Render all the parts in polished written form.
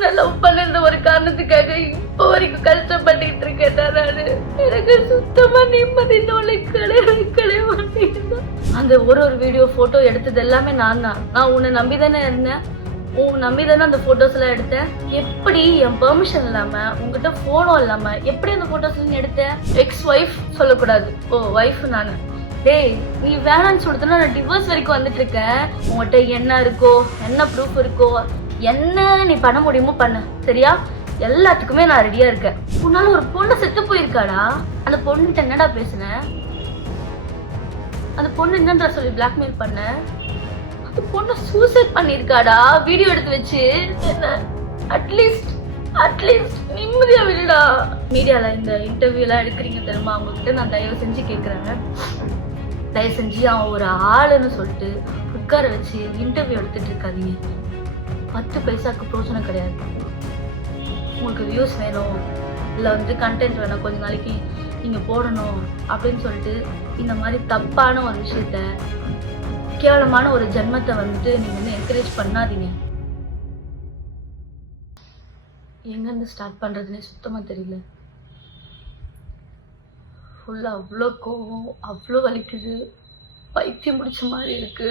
உன்னை லவ் பண்ண ஒரு காரணத்துக்காக இப்போ வரைக்கும் கஷ்டப்பட்டுட்டு இருக்கேன் நானு. எனக்கு சுத்தமா நிம்மதி கிடையவே மாட்டேங்குது. அந்த ஒரு வீடியோ போட்டோ எடுத்தது எல்லாமே நான் தான். நான் உன்னை நம்பிதானே இருந்தேன், நம்பிதானே அந்த போட்டோஸ் எல்லாம் எடுத்தேன். எப்படி என் பெர்மிஷன் இல்லாம, உங்ககிட்ட போனும் இல்லாம எப்படி அந்த போட்டோஸ் எடுத்தேன்? எக்ஸ் ஒய்ஃப் சொல்லக்கூடாது, ஓ ஒய்ஃப் நானு. டேய், நீ வேணான்னு சொல்லிட்டு நான் டிவோர்ஸ் வரைக்கும் வந்துட்டு இருக்கேன். உங்கள்கிட்ட என்ன இருக்கோ, என்ன ப்ரூஃப் இருக்கோ, என்ன நீ பண்ண முடியுமோ பண்ணு, சரியா? எல்லாத்துக்குமே நான் ரெடியா இருக்கேன். உன்னால ஒரு பொண்ணு செத்து போயிருக்காடா. அந்த பொண்ணுகிட்ட என்னடா பேசுன? அந்த பொண்ணு என்னன்ற சொல்லி பிளாக்மெயில் பண்ண? அந்த பொண்ணு சூசைட் பண்ணிருக்காடா வீடியோ எடுத்து வச்சு. அட்லீஸ்ட் நிம்மதியா விடுடா. மீடியால இந்த இன்டர்வியூ எல்லாம் எடுக்கிறீங்க தெரியுமா, அவங்ககிட்ட நான் தயவு செஞ்சு கேட்குறேன். தயவு செஞ்சு அவன் ஒரு ஆளுன்னு சொல்லிட்டு உட்கார வச்சு இன்டர்வியூ எடுத்துட்டு இருக்காதீங்க. 10 பைசாக்கு பிரோஜனம் கிடையாது. உங்களுக்கு வியூஸ் வேணும், இல்லை கண்டென்ட் வேணும், கொஞ்ச நாளைக்கு நீங்கள் போடணும் அப்படின்னு சொல்லிட்டு இந்த மாதிரி தப்பான ஒரு விஷயத்த, கேவலமான ஒரு ஜென்மத்தை நீங்கள் என்கரேஜ் பண்ணாதீங்க. எங்கேருந்து ஸ்டார்ட் பண்ணுறதுனே சுத்தமாக தெரியல. ஃபுல்லாக அவ்வளோ கோவம், அவ்வளோ வலிக்குது, பைத்தியம் பிடிச்ச மாதிரி இருக்கு.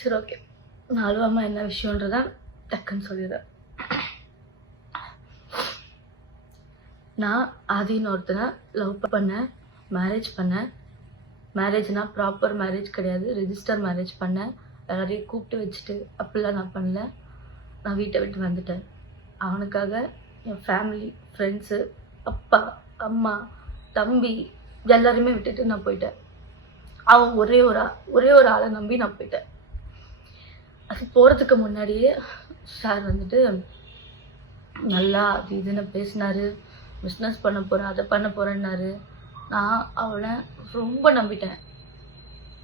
சரி, ஓகே, நான் அழுவாம என்ன விஷயம்ன்றத டக்குன்னு சொல்லிடுறேன். நான் ஆதின்னு ஒருத்தனை லவ் பண்ணேன், மேரேஜ் பண்ணேன். மேரேஜ்னா ப்ராப்பர் மேரேஜ் கிடையாது, ரெஜிஸ்டர் மேரேஜ் பண்ணேன். எல்லாரையும் கூப்பிட்டு வச்சுட்டு அப்படிலாம் நான் பண்ணல. நான் வீட்டை விட்டு வந்துட்டேன். அவனுக்காக என் ஃபேமிலி, ஃப்ரெண்ட்ஸு, அப்பா, அம்மா, தம்பி எல்லாருமே விட்டுட்டு நான் போயிட்டேன். அவன் ஒரே ஒரு ஆளை நம்பி நான் போயிட்டேன். அது போகிறதுக்கு முன்னாடியே சார் நல்லா அது இதுன்னு பேசினாரு. பிஸ்னஸ் பண்ண போகிறேன், அதை பண்ண போகிறேன்னாரு. நான் அவனை ரொம்ப நம்பிட்டேன்.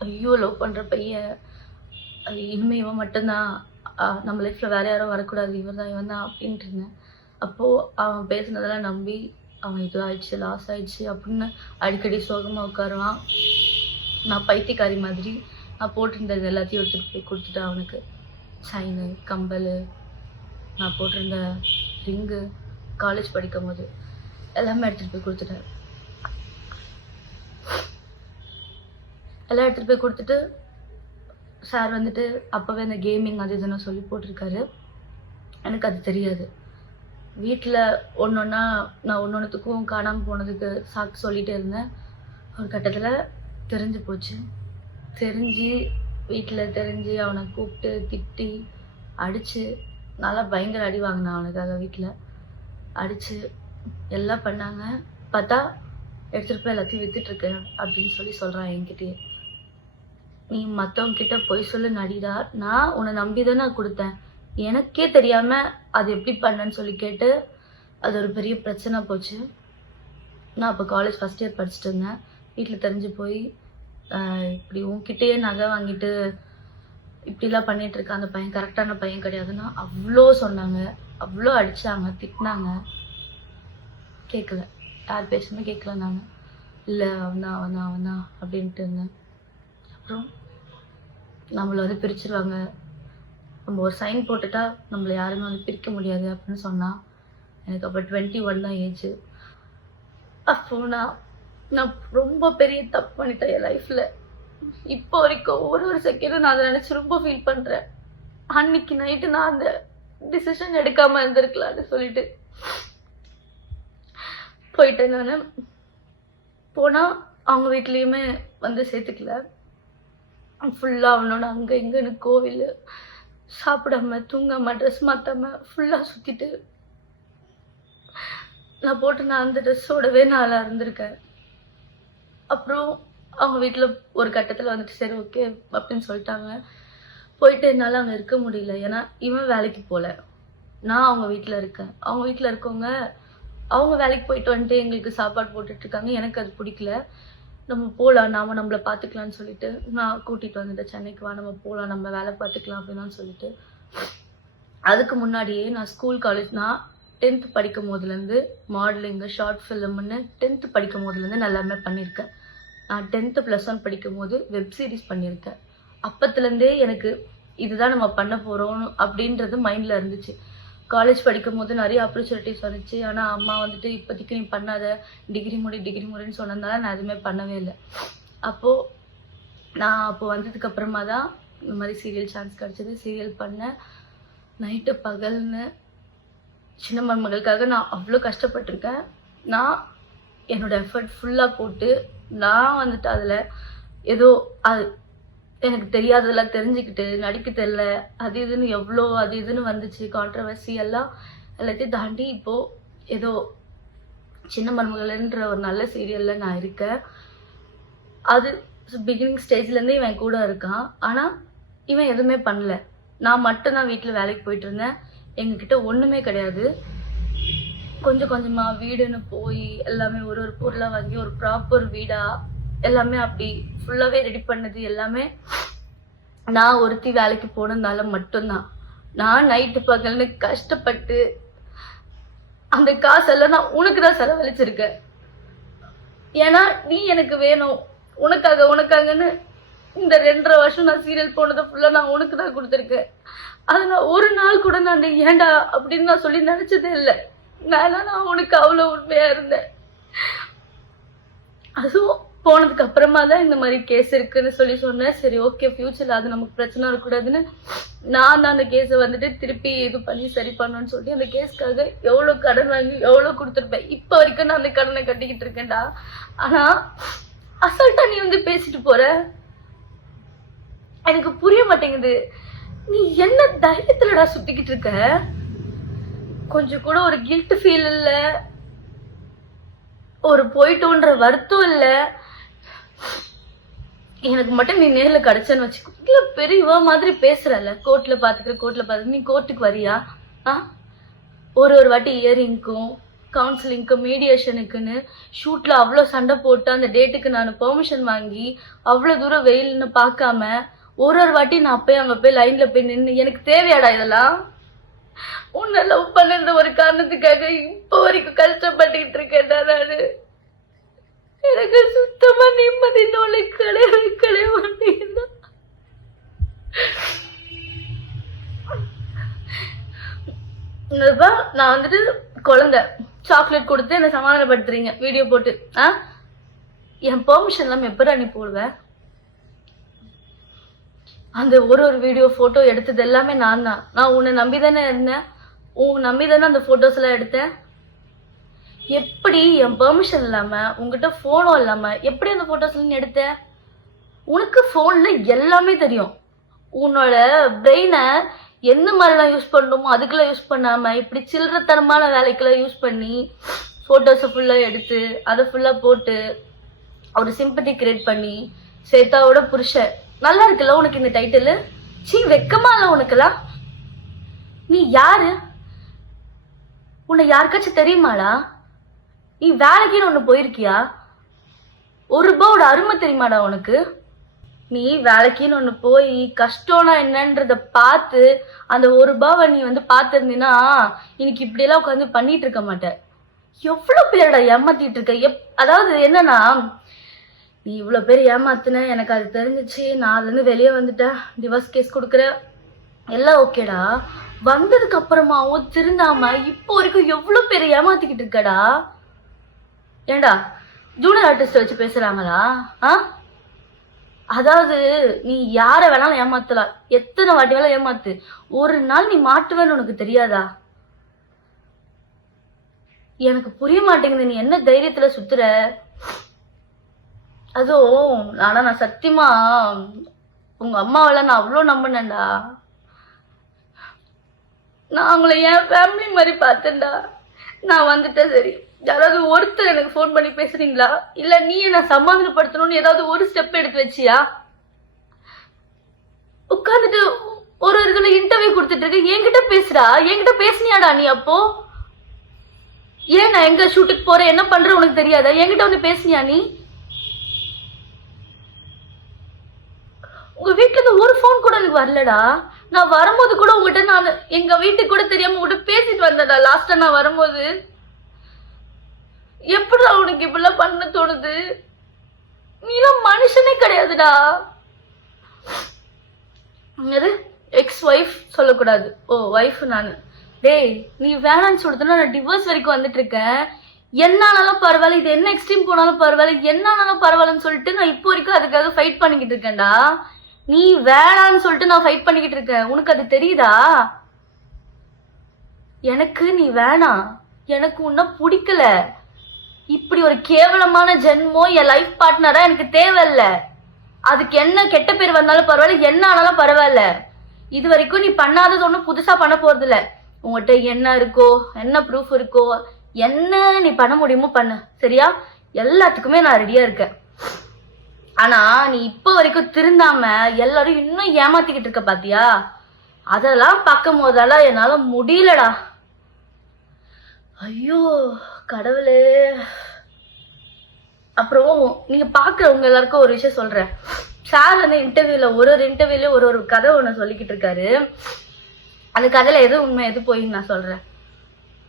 ஐயோ, லவ் பண்ணுற பையன், இனிமேல் இவன் மட்டும்தான், நம்ம லைஃப்பில் வேறு யாரும் வரக்கூடாது, இவன் தான் அப்படின்ட்டு இருந்தேன். அப்போது அவன் பேசுனதெல்லாம் நம்பி அவன் இது ஆயிடுச்சு, லாஸ் ஆயிடுச்சு அப்படின்னு அடிக்கடி சோகமாக உட்காருவான். நான் பைத்தியக்காரி மாதிரி நான் போட்டிருந்தது எல்லாத்தையும் எடுத்துகிட்டு போய் கொடுத்துட்டேன் அவனுக்கு. செயினு, கம்பல், நான் போட்டிருந்த ரிங்கு, காலேஜ் படிக்கும் போது எல்லாமே எடுத்துகிட்டு போய் கொடுத்துட்டேன். எல்லாம் எடுத்துகிட்டு போய் கொடுத்துட்டு சார் அப்போவே அந்த கேமிங் அது இதுன்னு சொல்லி போட்டிருக்காரு. எனக்கு அது தெரியாது. வீட்டில் நான் ஒன்றொன்றுத்துக்கும் காணாமல் போனதுக்கு சாக்கு சொல்லிகிட்டே இருந்தேன். ஒரு கட்டத்தில் தெரிஞ்சு போச்சு. வீட்டில் தெரிஞ்சு அவனை கூப்பிட்டு திட்டி அடித்து நல்லா பயங்கர அடி வாங்கினேன் அவனுக்காக. வீட்டில் அடித்து எல்லாம் பண்ணாங்க. பார்த்தா எடுத்துகிட்டு போய் எல்லாத்தையும் விற்றுட்ருக்கேன் அப்படின்னு சொல்கிறான் என்கிட்டயே. நீ மற்றவங்க கிட்ட போய் சொல்லு நடிடா, நான் உன்னை நம்பி தானே கொடுத்தேன், எனக்கே தெரியாமல் அது எப்படி பண்ணேன்னு சொல்லி கேட்டு அது ஒரு பெரிய பிரச்சனை போச்சு. நான் அப்போ காலேஜ் ஃபஸ்ட் இயர் படிச்சுட்டு இருந்தேன். வீட்டில் தெரிஞ்சு போய் இப்படி உன்கிட்டயே நகை வாங்கிட்டு இப்படிலாம் பண்ணிகிட்ருக்கேன், அந்த பையன் கரெக்டான பையன் கிடையாதுன்னா அவ்வளோ சொன்னாங்க, அவ்வளோ அடித்தாங்க, திட்டினாங்க. கேட்கல, யார் பேசுனதும் கேட்கல. நான் இல்லை அவனா அப்படின்ட்டு இருந்தேன். அப்புறம் நம்மளை பிரிச்சிருவாங்க, நம்ம ஒரு சைன் போட்டுட்டா நம்மளை யாருமே பிரிக்க முடியாது அப்படின்னு சொன்னான். எனக்கு அப்போ 21 தான் ஏஜ். அப்போ நான் ரொம்ப பெரிய தப்பு பண்ணிட்டேன் என் லைஃப்பில். இப்போ வரைக்கும் ஒரு செகண்டும் நான் அதை நினச்சி ரொம்ப ஃபீல் பண்ணுறேன். அன்னைக்கு நைட்டு நான் அந்த டிசிஷன் எடுக்காமல் இருந்திருக்கலான்னு சொல்லிட்டு போயிட்டேன். நான் போனால் அவங்க வீட்லேயுமே சேர்த்துக்கல. ஃபுல்லாக அவனோட அங்கே இங்கேன்னு கோவில், சாப்பிடாம தூங்காமல் ட்ரெஸ் மாற்றாமல் ஃபுல்லாக சுற்றிட்டு நான் அந்த ட்ரெஸ்ஸோடவே நான் இருந்திருக்கேன். அப்புறம் அவங்க வீட்டில் ஒரு கட்டத்தில் சரி ஓகே அப்படின்னு சொல்லிட்டாங்க. போயிட்டு என்னால் அங்கே இருக்க முடியல. ஏன்னா இவன் வேலைக்கு போகல, நான் அவங்க வீட்டில் இருக்கேன். அவங்க வீட்டில் இருக்கவங்க அவங்க வேலைக்கு போயிட்டு எங்களுக்கு சாப்பாடு போட்டுட்ருக்காங்க. எனக்கு அது பிடிக்கல. நம்ம போகலாம், நம்மளை பார்த்துக்கலான்னு சொல்லிட்டு நான் கூட்டிகிட்டு வந்துட்டேன். சென்னைக்கு வா, நம்ம போகலாம், நம்ம வேலை பார்த்துக்கலாம் அப்படின்னு சொல்லிட்டு. அதுக்கு முன்னாடியே நான் ஸ்கூல் காலேஜ் நான் 10th படிக்கும் போதுலேருந்து மாடலிங்கு, ஷார்ட் ஃபிலிம்னு 10th படிக்கும் போதுலேருந்து நான் எல்லாமே பண்ணியிருக்கேன். நான் 10th +1 படிக்கும் போது வெப் சீரிஸ் பண்ணியிருக்கேன். அப்பத்துலேருந்தே எனக்கு இதுதான் நம்ம பண்ண போகிறோம் அப்படின்றது மைண்டில் இருந்துச்சு. காலேஜ் படிக்கும் போது நிறைய ஆப்பர்ச்சுனிட்டிஸ் வந்துச்சு. ஆனால் அம்மா வந்துட்டு இப்போதைக்கு நீ பண்ணாத, டிகிரி முடின்னு சொன்னதுனால நான் எதுவுமே பண்ணவே இல்லை. அப்போ வந்ததுக்கப்புறமா தான் இந்த மாதிரி சீரியல் சான்ஸ் கிடச்சிது. சீரியல் பண்ணேன். நைட்டு பகல்னு சின்ன மருமகளுக்காக நான் அவ்வளோ கஷ்டப்பட்டிருக்கேன். நான் என்னோடய எஃபர்ட் ஃபுல்லாக போட்டு நான் வந்துட்டு அதில் ஏதோ அது எனக்கு தெரியாததெல்லாம் தெரிஞ்சுக்கிட்டு நடிக்க தெரியல அது இதுன்னு வந்துச்சு. கான்ட்ரவர்சி எல்லாத்தையும் தாண்டி இப்போது ஏதோ சின்ன மருமகள்ன்ற ஒரு நல்ல சீரியலில் நான் இருக்கேன். அது பிகினிங் ஸ்டேஜ்லேருந்தே இவன் கூட இருக்கான். ஆனால் இவன் எதுவுமே பண்ணல. நான் மட்டும்தான் வீட்டில் வேலைக்கு போயிட்டு இருந்தேன். எங்ககிட்ட ஒன்றுமே கிடையாது. கொஞ்சம் கொஞ்சமாக வீடுன்னு போய் எல்லாமே ஒரு பொருளாக வாங்கி ஒரு ப்ராப்பர் வீடாக எல்லாமே அப்படி ஃபுல்லாகவே ரெடி பண்ணது எல்லாமே நான் ஒருத்தி வேலைக்கு போனதுனால மட்டும்தான். நான் நைட்டு பகல்னு கஷ்டப்பட்டு அந்த காசெல்லாம் நான் உனக்கு தான் செலவழிச்சிருக்கேன். ஏன்னா நீ எனக்கு வேணும், உனக்காகன்னு இந்த 2.5 வருஷம் நான் சீரியல் போனதை ஃபுல்லாக நான் உனக்கு தான் கொடுத்துருக்கேன். அது நான் ஒரு நாள் கூட நான் ஏண்டா அப்படின்னு நான் சொல்லி நினச்சதே இல்லை. நான் உனக்கு அவ்வளோ உண்மையாக இருந்தேன். அதுவும் போனதுக்கு அப்புறமா தான் இந்த மாதிரி கேஸ் இருக்குன்னு சொல்லி சொன்னேன். சரி ஓகே, ஃபியூச்சரில் அது நமக்கு பிரச்சனை இருக்கக்கூடாதுன்னு நான் தான் அந்த கேஸை வந்துட்டு திருப்பி இது பண்ணி சரி பண்ணணும்னு சொல்லி அந்த கேஸ்க்காக எவ்வளோ கடன் வாங்கி எவ்வளோ கொடுத்துருப்பேன். இப்போ வரைக்கும் நான் அந்த கடனை கட்டிக்கிட்டு இருக்கேன்டா. ஆனால் அசால்ட்டா நீ வந்து பேசிட்டு போற. எனக்கு புரிய மாட்டேங்குது. நீ என்ன தைரியத்துலடா சுத்திக்கிட்டு இருக்க? கொஞ்சம் கூட ஒரு கில்ட் ஃபீல் இல்லை, ஒரு போயிட்டோன்ற வருத்தம் இல்லை. எனக்கு மட்டும் நீ நேரில் கிடைச்சேன்னு வச்சுக்கோ. இல்லை பெரியவா மாதிரி பேசுறல, கோர்ட்ல பார்த்துக்கிற நீ கோர்ட்டுக்கு வரியா? ஒரு வாட்டி இயரிங்க்கும் கவுன்சிலிங்க்கு மீடியேஷனுக்குன்னு ஷூட்டில் அவ்வளோ சண்டை போட்டு அந்த டேட்டுக்கு நான் பெர்மிஷன் வாங்கி அவ்வளோ தூரம் வெயில்னு பார்க்காம ஒரு வாட்டி நான் போய் அங்கே போய் லைனில் போய் நின்று எனக்கு தேவையாடா இதெல்லாம்? உன்னை லவ் பண்ணுற ஒரு காரணத்துக்காக இப்போ வரைக்கும் கஷ்டப்பட்டுக்கிட்டு இருக்கேன்டா நான். எனக்கு சுத்தமா நிம்மதி நோலை கிடையவே மாட்டேங்குது. நான் வந்துட்டு குழந்தை சாக்லேட் கொடுத்து என்னை சமாதானப்படுத்துறீங்க வீடியோ போட்டு. என் பெர்மிஷன் இல்லாமல் எப்படா நீ போடுவேன்? அந்த ஒரு வீடியோ ஃபோட்டோ எடுத்தது எல்லாமே நான் தான். நான் உன்னை நம்பி தானே இருந்தேன், நம்பி தானே அந்த ஃபோட்டோஸ் எல்லாம் எடுத்தேன். எப்படி என் பெர்மிஷன் இல்லாமல் உங்ககிட்ட ஃபோனும் இல்லாமல் எப்படி அந்த ஃபோட்டோஸ்லாம் எடுத்தேன்? உனக்கு ஃபோனில் எல்லாமே தெரியும். உன்னோட பிரெயினை எந்த மாதிரிலாம் யூஸ் பண்ணணுமோ அதுக்கெல்லாம் யூஸ் பண்ணாமல் இப்படி சில்லறத்தனமான வேலைக்கெல்லாம் யூஸ் பண்ணி ஃபோட்டோஸை ஃபுல்லாக எடுத்து அதை ஃபுல்லாக போட்டு ஒரு சிம்பத்தி கிரியேட் பண்ணி சேத்தாவோட புருஷன். நல்லா இருக்குல்ல உனக்கு இந்த டைட்டில்? வெக்கமா இல்லை உனக்கெல்லாம்? நீ யாரு? உன்னை யாருக்காச்சும் தெரியுமாடா? நீ வேலைக்குன்னு ஒன்று போயிருக்கியா? ₹1 அருமை தெரியுமாடா உனக்கு? நீ வேலைக்குன்னு ஒன்று போய் கஷ்டம்னா என்னன்றத பார்த்து அந்த ₹1 நீ வந்து பார்த்துருந்தீன்னா இன்னைக்கு இப்படியெல்லாம் உட்காந்து பண்ணிட்டு இருக்க மாட்டேன். எவ்வளோ பேரடா ஏமாத்திட்டு இருக்க. அதாவது என்னன்னா, நீ இவ்வளோ பேர் ஏமாத்துன எனக்கு அது தெரிஞ்சிச்சு. நான் அதுலேருந்து வெளியே வந்துட்டேன், டிவோர்ஸ் கேஸ் கொடுக்குற எல்லாம் ஓகேடா. வந்ததுக்கு அப்புறமாவும் திருந்தாம இப்போ வரைக்கும் எவ்வளோ பேர் ஏமாத்திக்கிட்டு இருக்கடா. ஏண்டா ஜூனியர் ஆர்டிஸ்ட் வச்சு பேசுறாங்களா? அதாவது நீ யாரை வேணாலும் ஏமாத்தலாம், எத்தனை வாட்டி வேணாலும் ஏமாத்து, ஒரு நாள் நீ மாட்டுவேன்னு உனக்கு தெரியாதா? எனக்கு புரிய மாட்டேங்குது நீ என்ன தைரியத்துல சுத்துற. அதுவும் நான் சத்தியமா உங்க அம்மாவெல்லாம் நான் அவ்வளோ நம்பினேன்டா. நான் அவங்கள என் ஃபேமிலி மாதிரி பார்த்தேன்டா. நான் வந்துட்டேன். சரி, யாராவது ஒருத்தர் எனக்கு ஃபோன் பண்ணி பேசுறீங்களா? இல்லை நீ என்ன சமாதானப்படுத்தணும்னு ஏதாவது ஒரு ஸ்டெப் எடுத்து வச்சியா? உட்காந்துட்டு ஒரு இதுல இன்டர்வியூ கொடுத்துட்டு இருக்க, என்கிட்ட பேசுறா. என்கிட்ட பேசுனியாடா நீ? அப்போ ஏன் நான் எங்க ஷூட்டுக்கு போறேன் என்ன பண்ற உனக்கு தெரியாதா? என்கிட்ட வந்து பேசுனியா நீ? உங்க வீட்டுல இருந்து ஒரு ஃபோன் கூட எனக்கு வரலடா. நான் வரும்போது கூட உங்ககிட்ட நான் எங்க வீட்டுக்கு கூட தெரியாம உங்ககிட்ட பேசிட்டு வந்தேன்டா லாஸ்டா நான் வரும்போது. எப்படிடா உனக்கு இப்படிலாம் பண்ண தோணுது? நீலாம் மனுஷனே கிடையாதுடா. எக்ஸ் ஒய்ஃப் சொல்லக்கூடாது. ஓ ஒய்ஃப் நானு. டேய் நீ வேணான்னு சொல்றதுன்னா நான் டிவோர்ஸ் வரைக்கும் வந்துட்டு இருக்கேன். என்னானாலும் பரவாயில்ல, இது என்ன எக்ஸ்ட்ரீம் போனாலும் பரவாயில்ல, என்னானாலும் பரவாயில்லன்னு சொல்லிட்டு நான் இப்போ வரைக்கும் அதுக்காக ஃபைட் பண்ணிக்கிட்டு இருக்கேன்டா. நீ வேணான்னு சொல்லிட்டு நான் ஃபைட் பண்ணிக்கிட்டு இருக்கேன். உனக்கு அது தெரியுதா? எனக்கு நீ வேணாம், எனக்கு உன்ன பிடிக்கல. இப்படி ஒரு கேவலமான ஜென்மம் என் லைஃப் பார்ட்னரா எனக்கு தேவையில்ல. அதுக்கு என்ன கெட்ட பேர் வந்தாலும் பரவாயில்ல, என்ன ஆனாலும் பரவாயில்ல. இது வரைக்கும் நீ பண்ணாதது ஒன்றும் புதுசா பண்ண போறது இல்ல. உங்ககிட்ட என்ன இருக்கோ, என்ன ப்ரூஃப் இருக்கோ, என்ன நீ பண்ண முடியுமோ பண்ணு, சரியா? எல்லாத்துக்குமே நான் ரெடியா இருக்கேன். ஆனா நீ இப்போ வரைக்கும் திருந்தாம எல்லாரும் இன்னும் ஏமாத்திக்கிட்டு இருக்க பாத்தியா? அதெல்லாம் பார்க்கும் போதெல்லாம் என்னால முடியலடா. ஐயோ கடவுளே. அப்புறம் நீங்க பாக்குறவங்க எல்லாருக்கும் ஒரு விஷயம் சொல்றேன். சார் வந்து இன்டர்வியூல ஒரு இன்டர்வியூல ஒரு கதை ஒண்ணு சொல்லிக்கிட்டு இருக்காரு. அந்த கதையில எது உண்மை எது போய் நான் சொல்றேன்.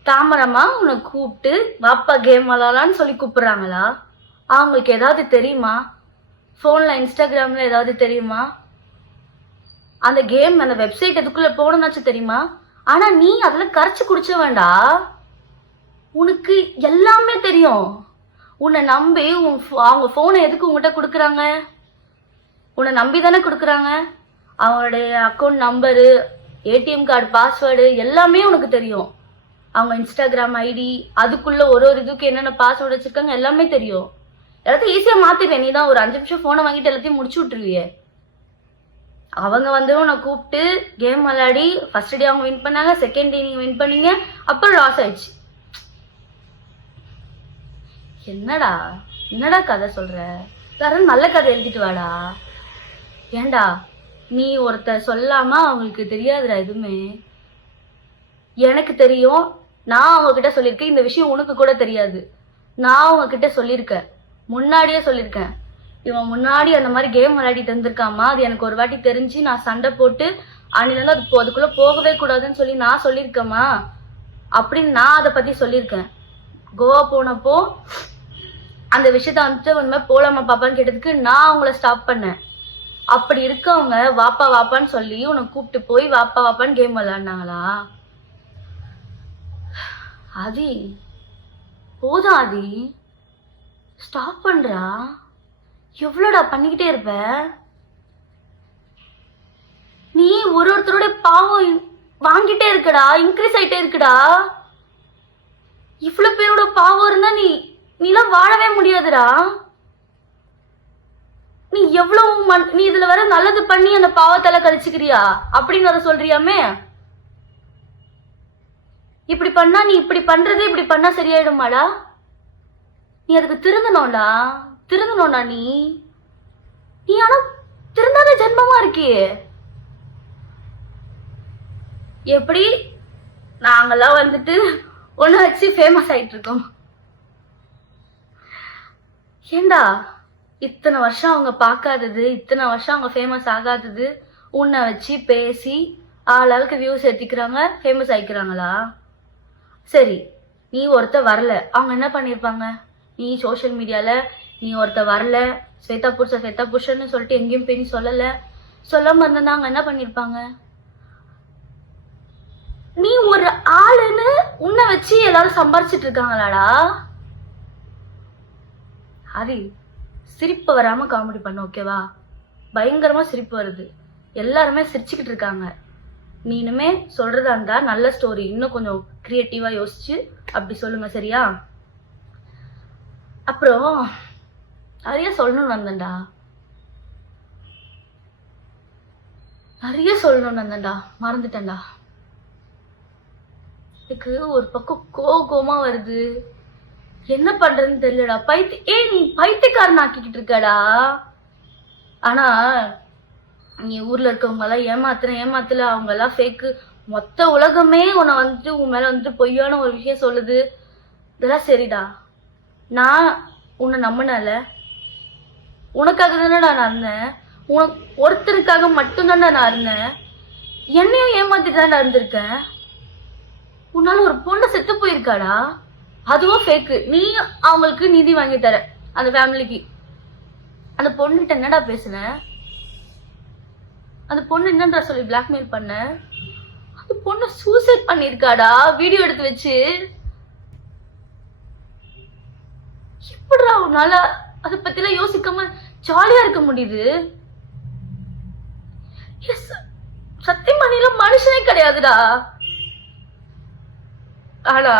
தாமரமா உன்னை கூப்பிட்டு வாப்பா கேம் விளாடலான்னு சொல்லி கூப்பிடுறாங்களா? அவங்களுக்கு ஏதாவது தெரியுமா? போன்ல இன்ஸ்டாகிராம்ல ஏதாவது தெரியுமா? அந்த கேம் அந்த வெப்சைட் எதுக்குள்ள போகணும்னாச்சும் தெரியுமா? ஆனா நீ அதுல கரைச்சு குடிச்ச வேண்டா. உனக்கு எல்லாமே தெரியும். உன்னை நம்பி அவங்க போனை எதுக்கு உங்ககிட்ட கொடுக்குறாங்க? உன்னை நம்பி தானே கொடுக்குறாங்க. அவங்களுடைய account number, ATM card password எல்லாமே உனக்கு தெரியும். அவங்க இன்ஸ்டாகிராம் ஐடி, அதுக்குள்ள ஒரு இதுக்கு என்னென்ன பாஸ்வேர்டு வச்சிருக்காங்க எல்லாமே தெரியும். எல்லாத்தையும் ஈஸியா மாத்திடுவேன். நீ தான் ஒரு 5 நிமிஷம் போனை வாங்கிட்டு எல்லாத்தையும் முடிச்சு விட்டுருவியே. அவங்க வந்து உன்னை கூப்பிட்டு கேம் விளையாடி ஃபர்ஸ்ட் டே அவங்க வின் பண்ணாங்க, செகண்ட் டே நீங்க வின் பண்ணீங்க, அப்புறம் லாஸ் ஆயிடுச்சு. என்னடா என்னடா கதை சொல்ற? யாரும் நல்ல கதை எழுதிட்டு வாடா. ஏண்டா நீ ஒருத்தர் சொல்லாம அவங்களுக்கு தெரியாதுடா எதுவுமே. எனக்கு தெரியும். நான் அவங்க கிட்ட சொல்லியிருக்கேன். இந்த விஷயம் உனக்கு கூட தெரியாது. நான் அவங்க கிட்ட சொல்லியிருக்கேன், முன்னாடியே சொல்லியிருக்கேன். இவன் முன்னாடி அந்த மாதிரி கேம் விளையாடிட்டு இருந்திருக்காமா, அது எனக்கு ஒரு வாட்டி தெரிஞ்சு நான் சண்டை போட்டு அன்னில அதுக்குள்ள போகவே கூடாதுன்னு சொல்லி நான் சொல்லியிருக்கேமா அப்படின்னு நான் அதை பத்தி சொல்லியிருக்கேன். கோவா போனப்போ அந்த விஷயத்த வந்துட்டு உண்மை போலாமா பாப்பான்னு கேட்டதுக்கு நான் அவங்கள ஸ்டாப் பண்ணேன். அப்படி இருக்கவங்க வாப்பா வாப்பான்னு சொல்லி உன்னை கூப்பிட்டு போய் வாப்பா வாப்பான்னு கேம் விளையாடினாங்களா? ஆதி போதும் ஆதி, ஸ்டாப் பண்றா. எவ்வளோடா பண்ணிக்கிட்டே இருப்ப நீ? ஒருத்தரோட பாவம் வாங்கிட்டே இருக்கடா, இன்க்ரீஸ் ஆயிட்டே இருக்குடா. இவ்வளவு பேரோட பாவம் இருந்தா நீலாம் வாழவே முடியாதுடா. நீ எவ்வளவு நீ இதுல வர நல்லது பண்ணி அந்த பாவத்தால கழிச்சுக்கிறியா அப்படின்னு அதை சொல்றியாமே. இப்படி பண்ணா நீ இப்படி பண்றது இப்படி பண்ணா சரியாயிடுமாடா? நீ அதுக்கு திருந்தணும்டா நீ ஆனா திருந்தாத ஜென்மமா இருக்கியே. எப்படி நாங்கெல்லாம் வந்துட்டு ஒண்ணு வச்சு ஃபேமஸ் ஆயிட்டு இருக்கோம். ஏண்டா இத்தனை வருஷம் அவங்க பார்க்காதது, இத்தனை வருஷம் அவங்க ஃபேமஸ் ஆகாதது உன்னை வச்சு பேசி ஆளாளுக்கு வியூஸ் ஏத்திக்கிறாங்க, ஃபேமஸ் ஆயிக்கிறாங்களா? சரி நீ ஒருத்த வரல, அவங்க என்ன பண்ணிருப்பாங்க? நீ சோசியல் மீடியால நீ ஒருத்த வரல, ஸ்வேதா புருஷன்னு சொல்லிட்டு எங்கேயும் போய் நீ சொல்லாம இருந்தா அவங்க என்ன பண்ணிருப்பாங்க? நீ ஒரு ஆளுன்னு உன்னை வச்சு எல்லாரும் சம்பாரிச்சிட்டு இருக்காங்களாடா? ஹரி சிரிப்பு வராம காமெடி பண்ண, ஓகேவா? பயங்கரமா சிரிப்பு வருது, எல்லாருமே சிரிச்சுக்கிட்டு இருக்காங்க. நீ இனிமே சொல்றதா இருந்தா நல்ல ஸ்டோரி இன்னும் கொஞ்சம் கிரியேட்டிவா யோசிச்சு அப்படி சொல்லுங்க, சரியா? அப்புறம் நிறைய சொல்லணும்னு வந்தேன்டா, மறந்துட்டேன்டா. எனக்கு ஒரு பக்கம் கோவமா வருது, என்ன பண்றதுன்னு தெரியலடா. நீ பைத்தியக்காரன் ஆக்கிக்கிட்டு இருக்கடா. ஆனா நீ ஊர்ல இருக்கவங்க எல்லாம் ஏமாத்தல, அவங்க எல்லாம் ஃபேக்கு. மொத்த உலகமே உன்னை வந்துட்டு உன் மேல வந்துட்டு பொய்யான ஒரு விஷயம் சொல்லுது. இதெல்லாம் சரிடா. நான் உன்னை நம்பினால உனக்காக தானடா நான் இருந்தேன், உனக்கு ஒருத்தருக்காக மட்டும்தான்டா நான் இருந்தேன். என்னையும் ஏமாத்திட்டு தான் இருந்திருக்க. உன்னால ஒரு பொண்ணு செத்து போயிருக்காடா, அதுவும் ஃபேக்கு. நீ அவங்களுக்கு நிதி வாங்கி தர அந்த ஃபேமிலிக்கு. அந்த பொண்ணுகிட்ட என்னடா பேசுன? அந்த பொண்ணு என்னன்றா சொல்லி பிளாக்மெயில் பண்ண? அந்த பொண்ணு சூசைட் பண்ணிருக்காடா வீடியோ எடுத்து வச்சு. எப்படிடா உன்னால அதை பத்திலாம் யோசிக்காம ஜாலியா இருக்க முடியுது? சத்தியமா நீ மனுஷனே கிடையாதுடா. ஆனா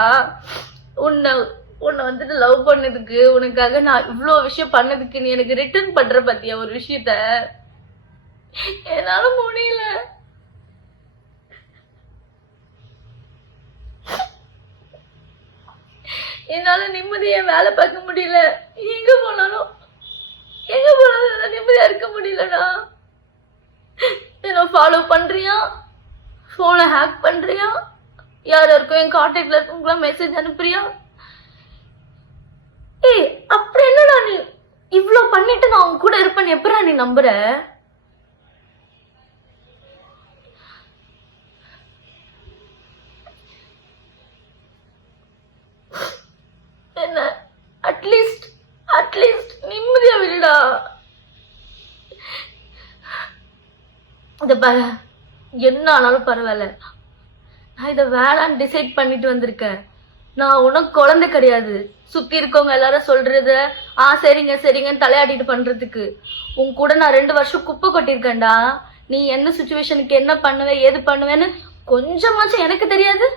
உன்னை வந்துட்டு லவ் பண்ணதுக்கு, உனக்காக நான் இவ்வளவு விஷயம் பண்ணதுக்கு நீ எனக்கு ரிட்டர்ன் பண்ற பத்தியா ஒரு விஷயத்த? என்னால முடியல. என்னால நிம்மதியா வேலை பார்க்க முடியல. எங்க போனாலும் நிம்மதியா இருக்க முடியலடா. என்ன ஃபாலோ பண்றியா, போனை ஹேக் பண்றியா, யார் யாருக்கும் என் கான்டாக்ட்ல இருக்கவங்களாம் மெசேஜ் அனுப்புறியா? ஏய், அப்படி என்னடா நீ இவ்வளவு பண்ணிட்டு நான் உன் கூட இருப்பேன்னு எப்படா நீ நம்புற? என்ன அட்லீஸ்ட் நிம்மதியா விடுடா. இந்த என்ன ஆனாலும் பரவாயில்ல, நான் இதை வேணான்னு டிசைட் பண்ணிட்டு வந்திருக்கேன். நான் உனக்கு குழந்தை கிடையாது. சுத்தி இருக்கவங்க எல்லாரும் சொல்றத சரிங்கன்னு தலையாடிட்டு பண்றதுக்கு. உன் கூட நான் 2 வருஷம் குப்பை கொட்டிருக்கேன்டா. நீ என்ன சுச்சுவேஷனுக்கு என்ன பண்ணுவ ஏது பண்ணுவேன்னு கொஞ்சமாச்சும் எனக்கு தெரியாது?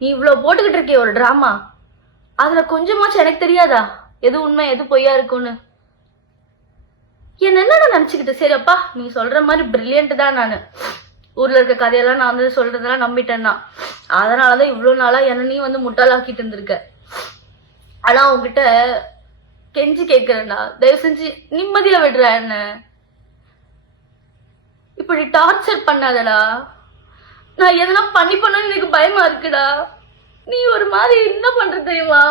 நீ இவ்வளவு போட்டுக்கிட்டு இருக்கிய ஒரு டிராமா, அதுல கொஞ்சமாச்சும் எனக்கு தெரியாதா எது உண்மை எது பொய்யா இருக்கும்னு? என்ன நினைச்சுக்கிட்டு, சரிப்பா நீ சொல்ற மாதிரி பிரில்லியன்ட் தான், நானு ஊர்ல இருக்க கதையெல்லாம் நான் வந்து சொல்றதெல்லாம் நம்பிட்டேன்னா, அதனாலதான் இவ்வளவு நாளா என்ன நீ வந்து முட்டாளாக்கிட்டு இருந்திருக்க. ஆனா உங்ககிட்ட கெஞ்சி கேட்கிறேன்டா, தயவு செஞ்சு நிம்மதியா விடுற. என்ன இப்படி டார்ச்சர் பண்ணாதடா. நான் எதனா பண்ணணும்னு எனக்கு பயமா இருக்குடா. நீ ஒரு மாதிரி என்ன பண்ற தெரியுமா?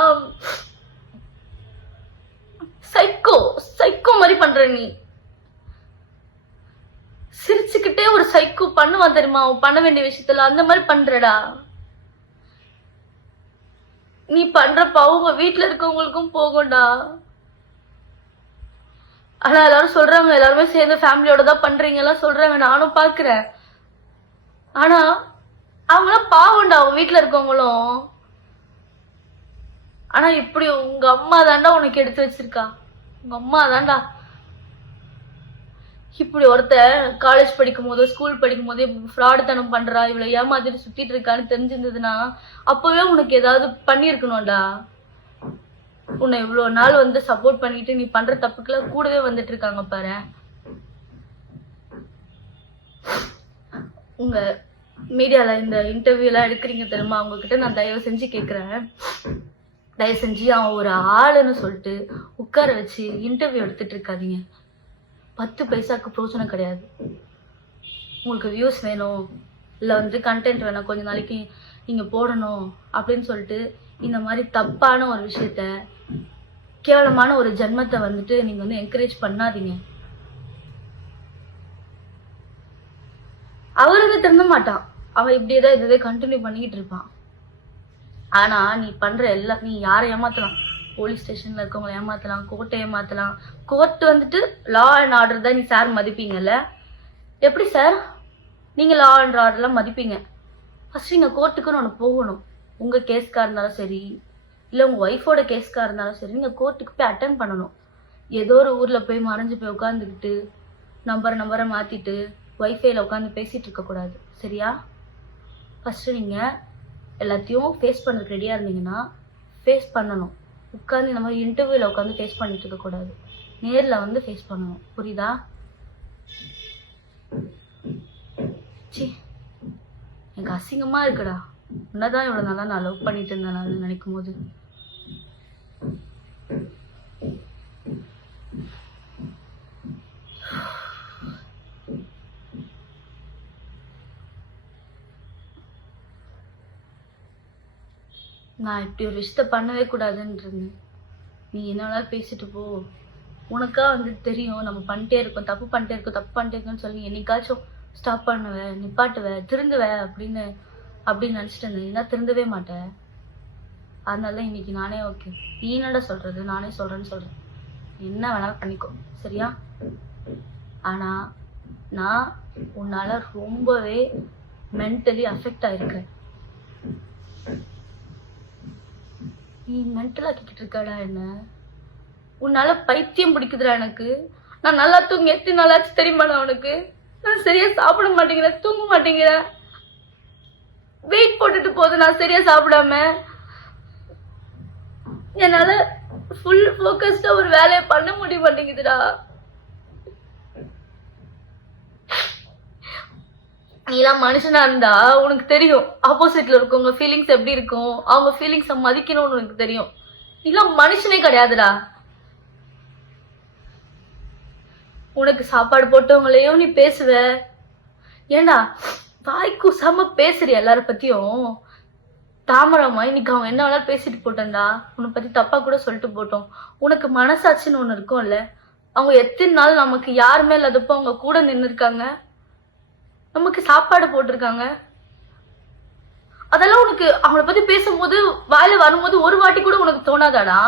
சைக்கோ மாதிரி பண்ற நீ. சிரிச்சுக்கிட்டே ஒரு சைக்கோ பண்ணுவான் தெரியுமா பண்ண வேண்டிய விஷயத்துல, அந்த மாதிரி பண்றடா. நீ பண்ற பாவம் வீட்டுல இருக்கவங்களுக்கும் போகும்டா. ஆனா எல்லாரும் சொல்றாங்க, எல்லாருமே சேர்ந்து ஃபேமிலியோட தான் பண்றீங்க எல்லாம் சொல்றாங்க, நானும் பாக்குறேன். ஆனா அவங்களாம் பாவம்டா, அவங்க வீட்டுல இருக்கவங்களும். ஆனா இப்படி உங்க அம்மா தாண்டா உனக்கு எடுத்து வச்சிருக்கா. உங்க அம்மா தாண்டா இப்படி ஒருத்த காலேஜ் படிக்கும் போதோ ஸ்கூல் படிக்கும் போதே ஃப்ராடுத்தனம் பண்றா, இவ்வளவு ஏமாத்திட்டு சுத்திட்டு இருக்கான்னு தெரிஞ்சிருந்ததுன்னா அப்பவே உனக்கு ஏதாவது பண்ணிருக்கணும்டா. உன்னை இவ்வளவு நாள் வந்து சப்போர்ட் பண்ணிட்டு நீ பண்ற தப்புக்குள்ள கூடவே வந்துட்டு இருக்காங்க பாரு. உங்க மீடியால இந்த இன்டர்வியூ எல்லாம் எடுக்கிறீங்க தெரியுமா, அவங்க கிட்ட நான் தயவு செஞ்சு கேக்குறேன், தயவு செஞ்சு அவன் ஒரு ஆளுன்னு சொல்லிட்டு உட்கார வச்சு இன்டர்வியூ எடுத்துட்டு இருக்காதீங்க. 10 பைசாக்கு பிரோஜனம் கிடையாது. உங்களுக்கு வியூஸ் வேணும், இல்லை வந்து கண்டென்ட் வேணும், கொஞ்ச நாளைக்கு நீங்க போடணும் அப்படின்னு சொல்லிட்டு இந்த மாதிரி தப்பான ஒரு விஷயத்த, கேவலமான ஒரு ஜென்மத்தை வந்துட்டு நீங்க வந்து என்கரேஜ் பண்ணாதீங்க. அவருக்கு திருந்த மாட்டான், அவன் இப்படியேதான் இதுவே கண்டினியூ பண்ணிக்கிட்டு இருப்பான். ஆனா நீ பண்ற எல்லாம், நீ யாரை ஏமாத்தலாம், போலீஸ் ஸ்டேஷன்ல இருக்கவங்களை ஏமாத்தலாம், கோர்ட்டை ஏமாத்தலாம். கோர்ட் வந்துட்டு லா அண்ட் ஆர்டர் தான் நீ சார் மதிப்பீங்கல்ல? எப்படி சார் நீங்க லா அண்ட் ஆர்டர்லாம் மதிப்பீங்க? ஃபர்ஸ்ட் நீங்க கோர்ட்டுக்குன்னு ஒன்று போகணும். உங்க கேஸ்கா இருந்தாலும் சரி, இல்லை உங்க ஒய்ஃபோட கேஸ்கா இருந்தாலும் சரி, நீங்க கோர்ட்டுக்கு போய் அட்டென்ட் பண்ணணும். ஏதோ ஒரு ஊர்ல போய் மறைஞ்சு போய் உட்காந்துக்கிட்டு நம்பரை மாத்திட்டு ஒய்ஃபைல உட்காந்து பேசிட்டு இருக்க கூடாது, சரியா? ஃபர்ஸ்ட் நீங்க எல்லாத்தையும் ஃபேஸ் பண்ணுறதுக்கு ரெடியா இருந்தீங்கன்னா ஃபேஸ் பண்ணணும். உட்காந்து இந்த மாதிரி இன்டர்வியூல உட்காந்து ஃபேஸ் பண்ணிட்டு இருக்க கூடாது, நேர்ல வந்து ஃபேஸ் பண்ணணும், புரியுதா? சி, எனக்கு அசிங்கமா இருக்குடா. உன்னதான் இவ்வளவு நாளா நான் லவ் பண்ணிட்டு இருந்தேன் நான் நினைக்கும் போது. நான் இப்படி ஒரு விஷயத்த பண்ணவே கூடாதுன்னு இருந்தேன். நீ என்ன வேணாலும் பேசிட்டு போ, உனக்கா வந்து தெரியும் நம்ம பண்ணிட்டே இருக்கோம், தப்பு பண்ணிட்டே இருக்கோம்னு சொல்லி என்னைக்காச்சும் ஸ்டாப் பண்ணுவ, நிப்பாட்டுவ, திருந்துவ அப்படின்னு நினைச்சிட்டு இருந்தேன். நீ தான் திருந்தவே மாட்டேன். அதனால தான் இன்னைக்கு நானே ஓகே, நீ என்னடா சொல்றது, நானே சொல்றேன்னு சொல்றேன். என்ன வேணாலும் பண்ணிக்கோ, சரியா? ஆனா நான் உன்னால ரொம்பவே மென்டலி அஃபெக்ட் ஆயிருக்கேன். நீ மென்டல் ஆக்கிக்கிட்டு இருக்காடா என்ன. உன்னால பைத்தியம் பிடிக்குதுடா எனக்கு. நான் நல்லா தூங்கி எத்தனை நாளாச்சு தெரியுமாடா உனக்கு? நான் சரியா சாப்பிட மாட்டேங்கிறேன், தூங்க மாட்டேங்கிறேன், வெயிட் போட்டுட்டு போகுது நான் சரியா சாப்பிடாம. என்னால ஃபுல் ஃபோக்கஸ்டா ஒரு வேலையை பண்ண முடிய மாட்டேங்குதுடா. நீலாம் மனுஷனா இருந்தா உனக்கு தெரியும் ஆப்போசிட்ல இருக்கவங்க ஃபீலிங்ஸ் எப்படி இருக்கும், அவங்க ஃபீலிங்ஸை மதிக்கணும்னு உனக்கு தெரியும். நீலாம் மனுஷனே கிடையாதுடா. உனக்கு சாப்பாடு போட்டவங்களையும் நீ பேசுவ. ஏண்டா வாய் கூசாம பேசுறிய எல்லார பத்தியும். தாமரமா இன்னைக்கு அவங்க என்ன வேணாலும் பேசிட்டு போட்டேன்டா, உன்னை பத்தி தப்பா கூட சொல்லிட்டு போட்டோம். உனக்கு மனசாட்சின்னு ஒண்ணு இருக்கும்ல. அவங்க எத்தனை நாள் நமக்கு யாருமே இல்லாதப்போ அவங்க கூட நின்று இருக்காங்க, நமக்கு சாப்பாடு போட்டிருக்காங்க. அதெல்லாம் உனக்கு அவங்கள பத்தி பேசும்போது வாயில வரும்போது ஒரு வாட்டி கூட உனக்கு தோணாதாடா?